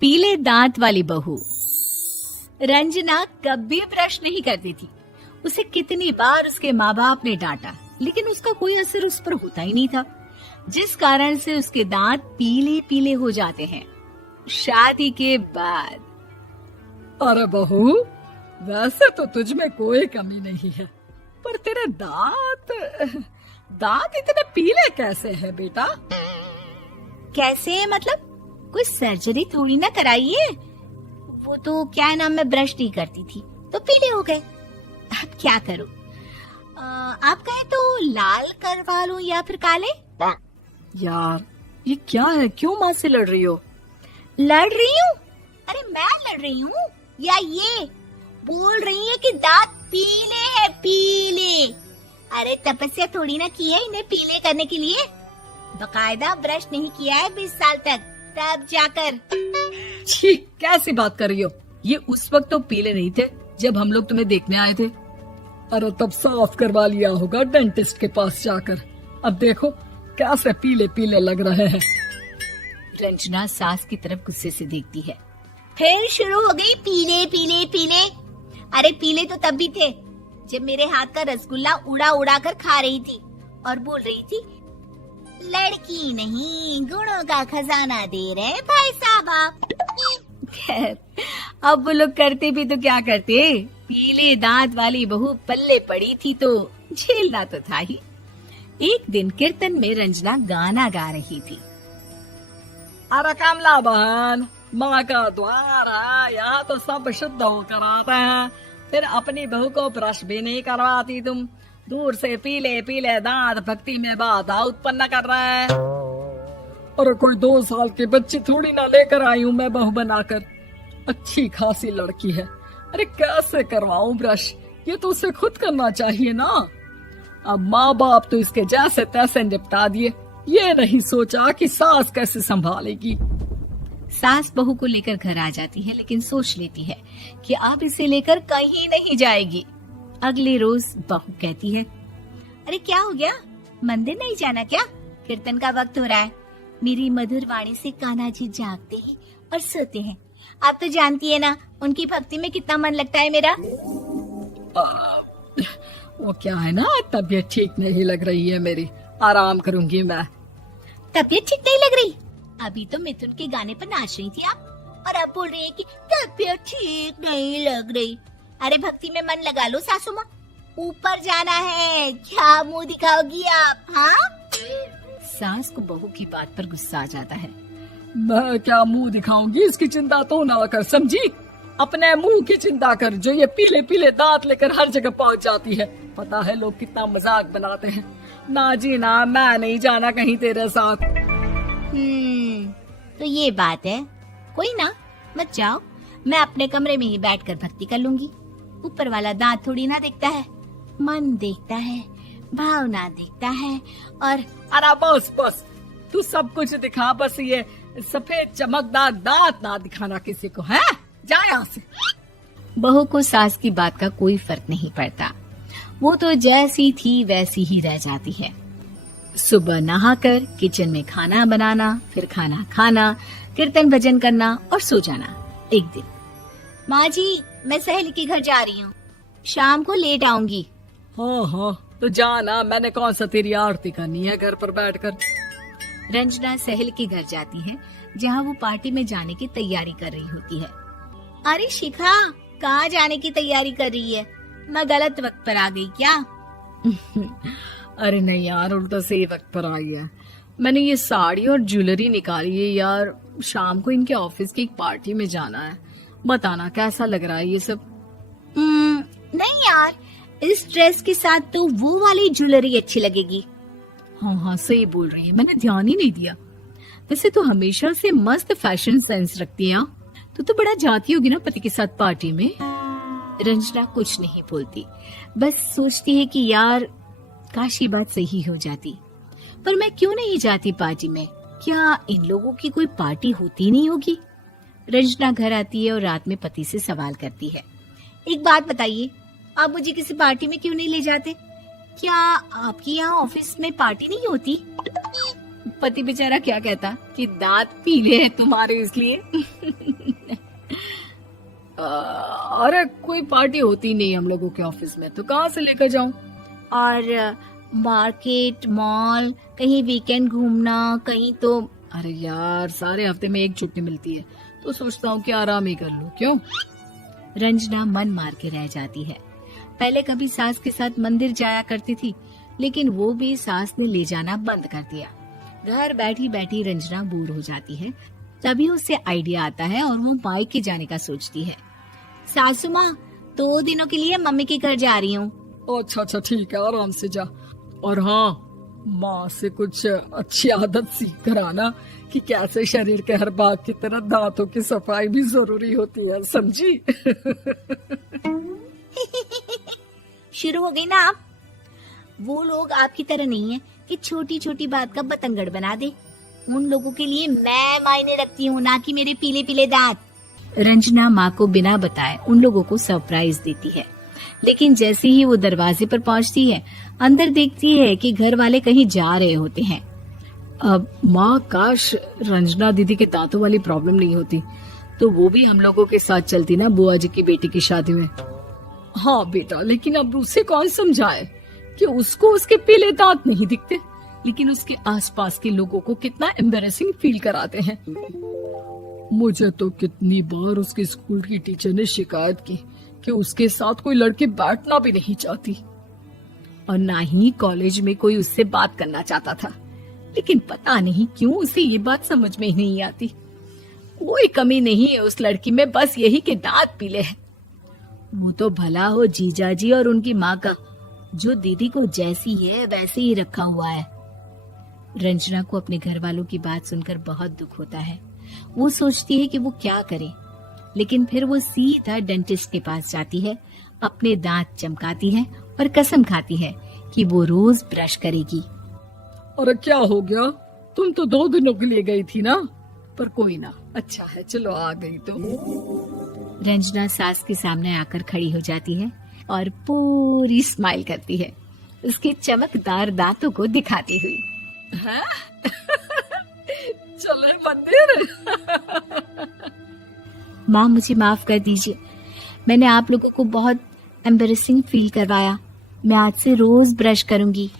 पीले दांत वाली बहू। रंजना कभी ब्रश नहीं करती थी। उसे कितनी बार उसके माँ बाप ने डांटा, लेकिन उसका कोई असर उस पर होता ही नहीं था, जिस कारण से उसके दांत पीले पीले हो जाते हैं। शादी के बाद अरे बहू, वैसे तो तुझ में कोई कमी नहीं है, पर तेरे दांत इतने पीले कैसे हैं बेटा? कैसे मतलब? कोई सर्जरी थोड़ी ना कराइए। वो तो क्या नाम, मैं ब्रश नहीं करती थी तो पीले हो गए। अब क्या करूं? आप कहें तो लाल करवा लूं या फिर काले? यार ये क्या है, क्यों माँ से लड़ रही हो? लड़ रही हूँ? अरे मैं लड़ रही हूँ या ये बोल रही है कि दांत पीले हैं, पीले। अरे तपस्या थोड़ी ना की है इन्हें पीले करने के लिए। बकायदा ब्रश नहीं किया है 20 साल तक, तब जाकर। छी, कैसी बात कर रही हो? ये उस वक्त तो पीले नहीं थे जब हम लोग तुम्हें देखने आए थे। अरे तब साफ करवा लिया होगा डेंटिस्ट के पास जाकर। अब देखो कैसे पीले पीले लग रहे हैं। रंजना सास की तरफ गुस्से से देखती है। फिर शुरू हो गई पीले पीले पीले। अरे पीले तो तब भी थे जब मेरे हाथ का रसगुल्ला उड़ा उड़ा कर खा रही थी और बोल रही थी, लड़की नहीं गुणों का खजाना दे रहे भाई साहब आप। खैर, अब वो लोग करते भी तो क्या करते, पीले दांत वाली बहू पल्ले पड़ी थी तो झेलना तो था ही। एक दिन कीर्तन में रंजना गाना गा रही थी। अरे कमला बहन, माँ का द्वार है, यहाँ तो सब शुद्ध होकर आते हैं, फिर अपनी बहू को ब्रश भी नहीं करवाती तुम। दूर से पीले पीले दांत भक्ति में बाधा उत्पन्न कर रहे हैं। अरे कोई 2 साल की बच्ची थोड़ी ना लेकर आई हूँ मैं बहू बनाकर। अच्छी खासी लड़की है, अरे कैसे करवाऊं ब्रश? ये तो उसे खुद करना चाहिए ना। अब माँ बाप तो इसके जैसे तैसे निपटा दिए, ये नहीं सोचा कि सास कैसे संभालेगी। सास बहू को लेकर घर आ जाती है, लेकिन सोच लेती है कि अब इसे लेकर कहीं नहीं जाएगी। अगले रोज बहू कहती है, अरे क्या हो गया, मंदिर नहीं जाना क्या? कीर्तन का वक्त हो रहा है। मेरी मधुर वाणी से कान्हा जी जागते हैं और सोते हैं। आप तो जानती है ना उनकी भक्ति में कितना मन लगता है मेरा। वो क्या है ना, तबीयत ठीक नहीं लग रही है मेरी, आराम करूंगी मैं। तबीयत ठीक नहीं लग रही? अभी तो मिथुन के गाने पर नाच रही थी आप, और अब बोल रही है कि तबीयत ठीक नहीं लग रही। अरे भक्ति में मन लगा लो सासू माँ, ऊपर जाना है, क्या मुंह दिखाओगी आप? हाँ? सास को बहू की बात पर गुस्सा आ जाता है। मैं क्या मुंह दिखाऊंगी, इसकी चिंता तो ना कर, समझी? अपने मुंह की चिंता कर, जो ये पीले पीले दांत लेकर हर जगह पहुंच जाती है। पता है लोग कितना मजाक बनाते हैं। ना जी ना, मैं नहीं जाना कहीं तेरे साथ। तो ये बात है, कोई ना, मत जाओ, मैं अपने कमरे में ही बैठकर भक्ति कर लूंगी। ऊपर वाला दांत थोड़ी ना देखता है, मन देखता है, भावना देखता है। और अरे बस बस, तू सब कुछ दिखा, बस ये सफेद चमकदार दांत ना दिखाना किसी को, है? जा यहाँ से। बहू को सास की बात का कोई फर्क नहीं पड़ता, वो तो जैसी थी वैसी ही रह जाती है। सुबह नहाकर किचन में खाना बनाना, फिर खाना खाना, कीर्तन भजन करना और सो जाना। एक दिन, माँ जी मैं सहेली के घर जा रही हूँ, शाम को लेट आऊंगी। हाँ हाँ तो जाना, मैंने कौन सा तेरी आरती करनी है घर पर बैठकर। रंजना सहेली के घर जाती है, जहाँ वो पार्टी में जाने की तैयारी कर रही होती है। अरे शिखा, कहाँ जाने की तैयारी कर रही है? मैं गलत वक्त पर आ गई क्या? अरे नहीं यार, उल्टा सही वक्त पर आई है। मैंने ये साड़ी और ज्वेलरी निकाली है यार, शाम को इनके ऑफिस की एक पार्टी में जाना है। बताना कैसा लग रहा है ये सब? नहीं यार, इस ड्रेस के साथ तो वो वाली ज्वेलरी अच्छी लगेगी। हाँ हाँ सही बोल रही है, मैंने ध्यान ही नहीं दिया। वैसे तो हमेशा से मस्त फैशन सेंस रखती है। तो बड़ा जाती होगी ना पति के साथ पार्टी में। रंजना कुछ नहीं बोलती, बस सोचती है कि यार काश ये बात सही हो जाती, पर मैं क्यों नहीं जाती पार्टी में? क्या इन लोगों की कोई पार्टी होती नहीं होगी? रंजना घर आती है और रात में पति से सवाल करती है, एक बात बताइए, आप मुझे किसी पार्टी में क्यों नहीं ले जाते? क्या आपकी यहाँ ऑफिस में पार्टी नहीं होती? पति बेचारा क्या कहता कि दांत पीले हैं तुम्हारे इसलिए। अरे कोई पार्टी होती नहीं हम लोगों के ऑफिस में, तो कहाँ से लेकर जाऊं? और मार्केट, मॉल, कहीं वीकेंड घूमना, कहीं तो। अरे यार, सारे हफ्ते में एक छुट्टी मिलती है, तो सोचता हूँ कि आराम ही कर लूं। क्यों? रंजना मन मार के रह जाती है। पहले कभी सास के साथ मंदिर जाया करती थी, लेकिन वो भी सास ने ले जाना बंद कर दिया। घर बैठी बैठी रंजना बोर हो जाती है। तभी उसे आइडिया आता है और वो मायके जाने का सोचती है। सासू माँ, 2 दिनों के लिए मम्मी के घर जा रही हूँ। अच्छा ठीक है, आराम से जा। और हाँ, माँ से कुछ अच्छी आदत सीख कर आना कि कैसे शरीर के हर भाग की तरह दांतों की सफाई भी जरूरी होती है, समझी? शुरू हो गई ना आप। वो लोग आपकी तरह नहीं है कि छोटी छोटी बात का बतंगड़ बना दे। उन लोगों के लिए मैं मायने रखती हूँ, ना कि मेरे पीले पीले दांत। रंजना माँ को बिना बताए उन लोगों को सरप्राइज देती है, लेकिन जैसे ही वो दरवाजे पर पहुँचती है, अंदर देखती है कि घर वाले कहीं जा रहे होते हैं। अब माँ, काश रंजना दीदी के दांतों वाली प्रॉब्लम नहीं होती, तो वो भी हम लोगों के साथ चलती ना बुआ जी की बेटी की शादी में। हाँ बेटा, लेकिन अब उसे कौन समझाए कि उसको उसके पीले दांत नहीं दिखते, लेकिन उसके आसपास के लोगों को कितना एम्बैरेसिंग फील कराते हैं। मुझे तो कितनी बार उसके स्कूल की टीचर ने शिकायत की कि उसके साथ कोई लड़की बैठना भी नहीं चाहती, और ना ही कॉलेज में कोई उससे बात करना चाहता था। लेकिन पता नहीं क्यों उसे ये बात समझ में ही नहीं आती। कोई कमी नहीं है उस लड़की में, बस यही कि दांत पीले हैं। वो तो भला हो जीजा जी और उनकी माँ का, जो दीदी को जैसी है वैसे ही रखा हुआ है। रंजना को अपने घर वालों की बात सुनकर बहुत दुख होता है। वो सोचती है कि वो क्या करे, लेकिन फिर वो सीधा डेंटिस्ट के पास जाती है, अपने दांत चमकाती है और कसम खाती है कि वो रोज ब्रश करेगी। अरे क्या हो गया? तुम तो 2 दिनों के लिए गई थी ना, पर कोई ना, अच्छा है, चलो आ गई तो। रंजना सास के सामने आकर खड़ी हो जाती है और पूरी स्माइल करती है, उसके चमकदार दांतों को दिखाती हुई। हैं? चले मंदिर। माँ, मुझे माफ कर दीजिए, मैंने आप लोगों को बहुत एम्बैरेसिंग फील करवाया। मैं आज से रोज ब्रश करूंगी।